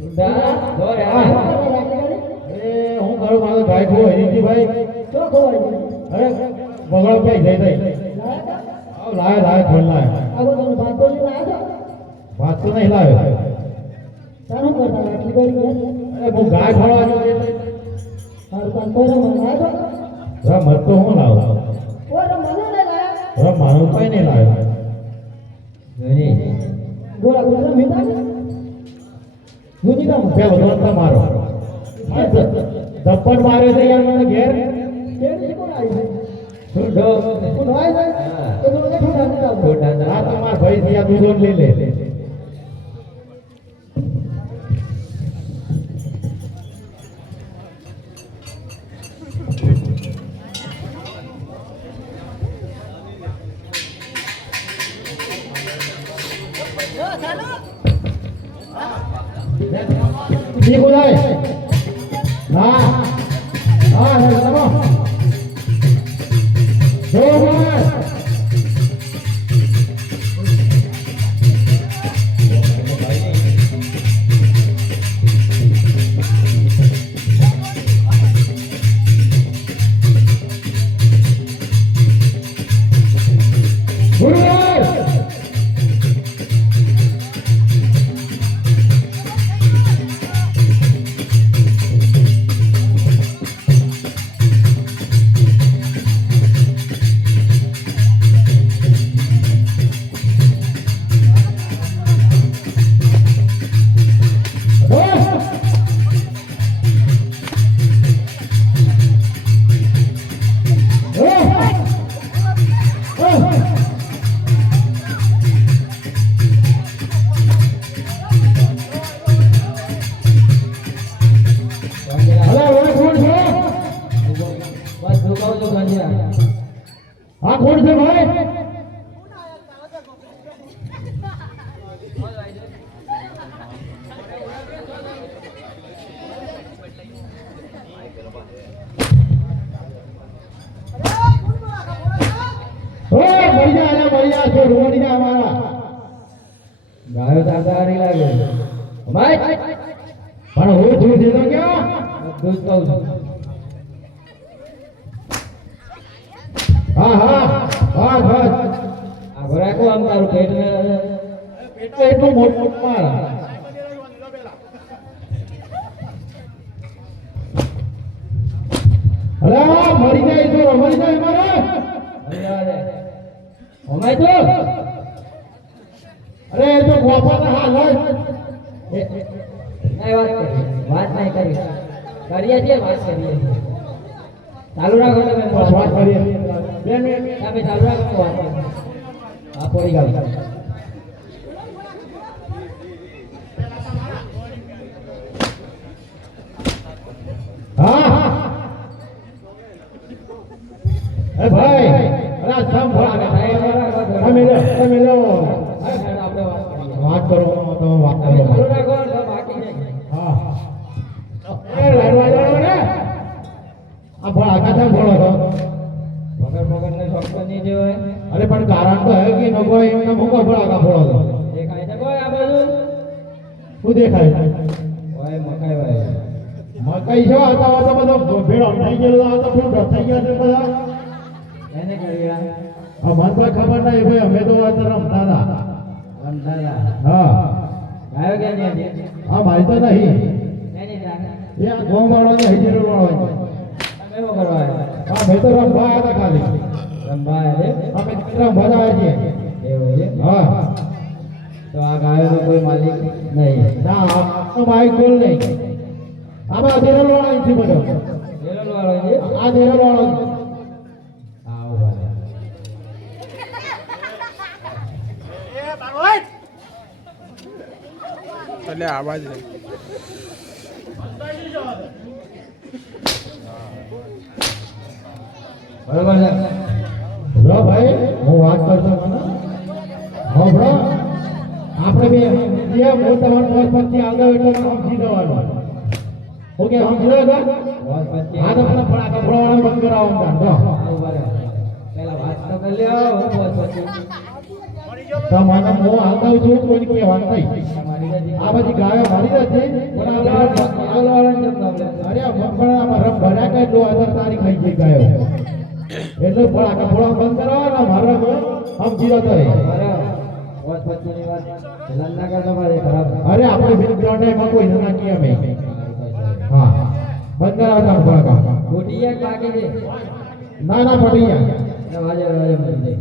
સુડા જો યાર એ હું કરું મારો ભાઈ ખો હિજી ભાઈ શું ખોવાય અરે બગડો પે જઈ જઈ આવ લાય ફોન લાય આગો તમે ભાત તો લઈને આવ્યા વાત તો નહીં લાવ્યો તારું કરતા આટલી ગળી ગયા અરે હું ગાય ખોળવા જો એટલે તારું કામ કોઈ મને આવ્યો મત તો હું લાવ્યો ઓરે મને લઈ લાયા મારું કઈ નહીં લાવ્યો જોઈ ગોળા ગોળા મીઠા ગુજી કામ બે વધુ મારો ધપ્પડ માર્યો છે યાર મને ઘેર કેવી કોણ આવી છે છોડો કોણ હોય છે તો તો ઠોડા ના આ તો માર ભાઈ થી આ દૂધો લઈ લે જી બોલાય ના હા હે તમે જો માર આ કોણ છે ભાઈ बढ़िया છે રોડી જા મારા ગાયો તારી લાગે ભાઈ પણ હું છું દેતો ક્યાં દૂધ કહું છું હા હા બસ બસ આ ઘોરાકો આમ તારું પેટ ને પેટ તો એટલું મોટું મારા અરે મરી જાય તો મરી જાય મારે અમાય તો અરે એ તો ગોપાના હાલ નહીં વાત નહીં કરી કરીએ છીએ વાત કરીએ છીએ ચાલુ રાખો તમે વાત કરીએ 2 મિનિટ તમે ચાલુ રાખો વાત આ પડી ગયું હા એ ભાઈ અરે સમ ભણા તમે લો આપણે વાત કરો તો વાત કરો ચાલુ રાખો તો બાકી નહીં હા એ લડવા જાણો ને આ ભણા કાથા ભણો તો મગર ને શોખ નહીં જોવે અરે પણ કારણ તો હે કે નકો એમને મોકો ભણા કા ભણો તો દેખાય છે કોઈ આ બાજુ શું દેખાય ઓય મકાઈ ભાઈ મકાઈ છો આ તો બધો ભેળો થઈ ગયેલો આ તો ફૂટ થઈ ગયા છે બધા એને કર્યા આ મન તો ખબર નહીં ભાઈ અમે તો આ રમતા હતા રમતાલા હા ગાયો કે નહીં હા મારી તો નહીં એની જાને એ આ ગોમ વાળો ને હિજરો વાળો તમે શું કરવા આવ્યા હા મેં તો રમવા આવ્યા હતા ખાલી રંબા રે અમે રમવા આવ્યા છીએ એવું છે હા તો આ ગાયોનો કોઈ માલિક નહીં ના આ બાઈક બોલ નહીં આમાં અધેરો વાળો છે બધો લેલો વાળો છે આ અધેરો વાળો આવો ભાઈ એટલે આવાજ નહીં બરોબર છે બ્રો ભાઈ હું વાત કરતો મને હો બ્રો આપણે બે જે હું તમારો પોસ્ટ પછી આગળ એટલે સમજી દેવાનું ઓકે સમજી લો વાત પછી આ તો મને ફળાકા ફોડવાનું બંધ કરાવો તો આવો બરે પેલા વાત તો કરી લ્યો હું બોલ પછી તો મને હું આંદાવ છું કોઈ કહેવાનું નહીં. મારી નથી. આ બધી ગાયો મારી નથી પણ આ આગળવાળાને જમ ના લે. અરે મગફળામાં રમ ભર્યા કઈ જો અસર તારી ખાઈ ગઈ ગાયો એટલે થોડા કપડા બંધ કરવા મારા સમજી રહ્યો તો મારા વાત પછીની વાત ચલન ના કરતો મારે ખરાબ. અરે આપણે બિલ ગ્રાઉન્ડ માં કોઈ ના કી અમે હા બંધ કરાવતા થોડા કામ ખોટી એક લાગે છે. ના ના પડી ગયા એટલે વાજે વાજે મરી જાય.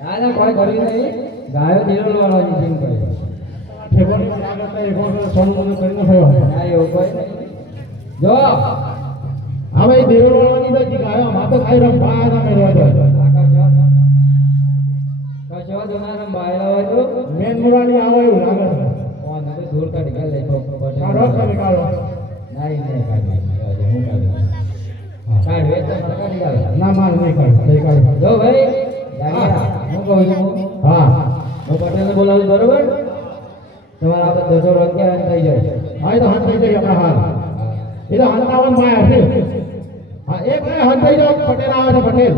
ના ના કોઈ કર્યું નહીં. ગાયો નિરોલ વાળવાની જીમ કરે. ઠેકોની આગળ એક વખત સોનું મને કરીને થયો ના એવું કોઈ નહીં. જો હવે દેરો વાળવાની તો જી ગાયો માં તો ખાઈ રમ બા ના મેળવા દો કશો તમારા બાયલા હોય તો મેન મુરાની આવે એવું લાગે કોણ તો દૂર કાઢી ગયેલ લેખો કાઢો તમે કાઢો નહીં નહીં કાઢી હું કાઢી કાઢવે તો મને કાઢી ગાલે. ના માર નહીં કાઢો નહીં કાઢો જો ભાઈ જાણ્યા હું કહું છું હા હું પટેલને બોલાવું છું, બરોબર તમારા આપણે દોઢો રંગ ક્યાં થઈ જાય. હા એ તો હંત થઈ જાય આપણા હાલ એ તો હંતાવન માં હશે હા એક ને હંત થઈ જાવ પટેલ આવે છે પટેલ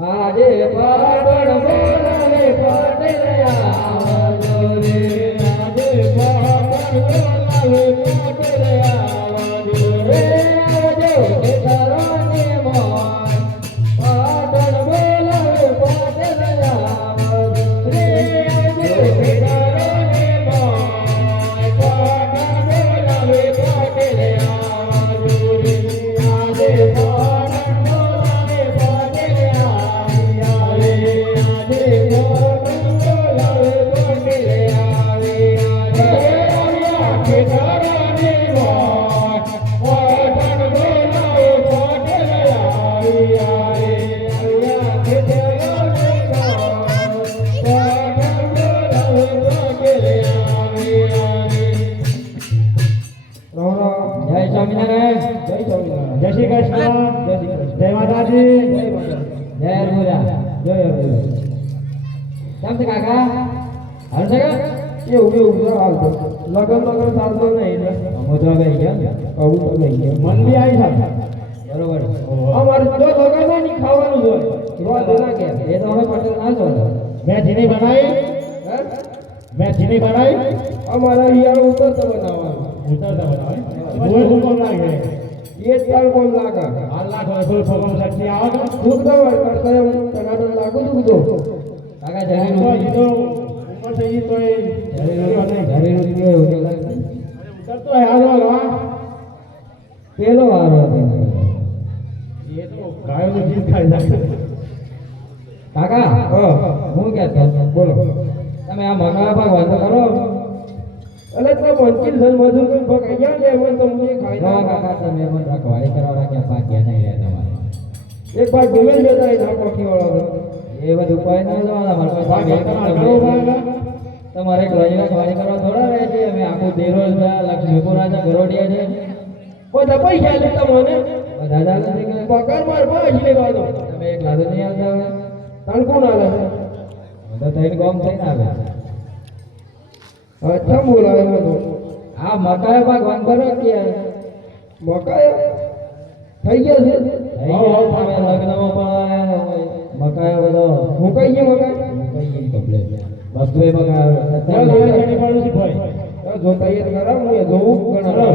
આજે પાટણ બોલાવે પટેલ આવજો રે. આજે પાટણ બોલાવે પટેલ આવજો રે. આવજો ખેતરોને મોય પાટણ બોલાવે પટેલ આવજો રે. આવજો ખેતરોને મોય પાટણ બોલાવે પટેલ આવજો રે. આજે પાટણ બોલાવે પટેલ આવ્યા રે. આજે પાટણ બોલાવે પટેલ આવ્યા રે. આવ્યા ખેતરોને મોય પાટણ બોલાવે પટેલ આવ્યા રે. આવ્યા ખેતરોને મોય પાટણ બોલાવે પટેલ આવ્યા રે. જય સ્વામિનારાયણ. જય સ્વામિનારાયણ. જય શ્રી કૃષ્ણ જય શ્રી કૃષ્ણ. જય માતાજી જય અરબુરા. જય અરબુરા. કેમ છે કાકા? હાલ છે કે? એવું એવું હાલ તો લગન લગન ચાલતો નહીં મોજવા ગઈ ગયા. કહું તો નહીં મન બી આવી છે બરોબર. અમારે જો લગનમાં નહીં ખાવાનું હોય વાત ના કે એ તો હવે પટેલ ના છો. મેં જીની બનાવી મેં જીની બનાવી અમારા હિયાળ ઉતરતો બનાવવાનું. ઉતરતા બનાવી બોલ હુકમ લાગે એ જ ચાલ કોણ લાગે. હાલ લાખો ફૂલ ફોકમ શક્તિ આવે તો ખુદ તો કરતા એમ ટનાટન લાગુ છું તો કાકા જરી તો નું જીતો ઉંમર થઈ ગઈ તોય જરી નું કે એવું લાગે. ઉતરતો હાલો હા પેલો વારો હતો. એ તો ગાયોનું જીત ખાઈ નાખે કાકા હું કહેતો બોલો તમે આ મકાન પર વાંધો કરો. અલે તો વંચિત ધન મજૂર કોઈ ભગાઈ ગયા ને એમાં તો મુજે ખાઈ ના કાકા તમે મને રખવાડી કરવા કે પાક્યા નહીં રહે તમારે. એક બાર ગમે જતા એ ના પખી વાળો એ બધું કોઈ ના જવાના મારા પાસે તમારે એક લઈને રખવાડી કરવા થોડા રહે છે. અમે આખું દેરોજ લક્ષ્મીપુરા છે ગરોડિયા છે બધા પૈસા લેતા મને બધા ચાલે છે કે પગાર માર પાછી લેવા દો તમે એક લાદો નહીં આવતા હવે તાણ કોણ આલે તો થઈને ગોમ થઈને આવે. અચ્છા બોલાવે બધું આ મકાઈ ભગવાન કરો કે મકાઈ થઈ ગયા છે લગ્નમાં પણ મકાઈ બધો હું કઈ ગયો મકાઈ મુકાઈ કમ્પ્લેટ બધું એ મકાઈ જોતા એ ખરા હું એ જોવું ઘણા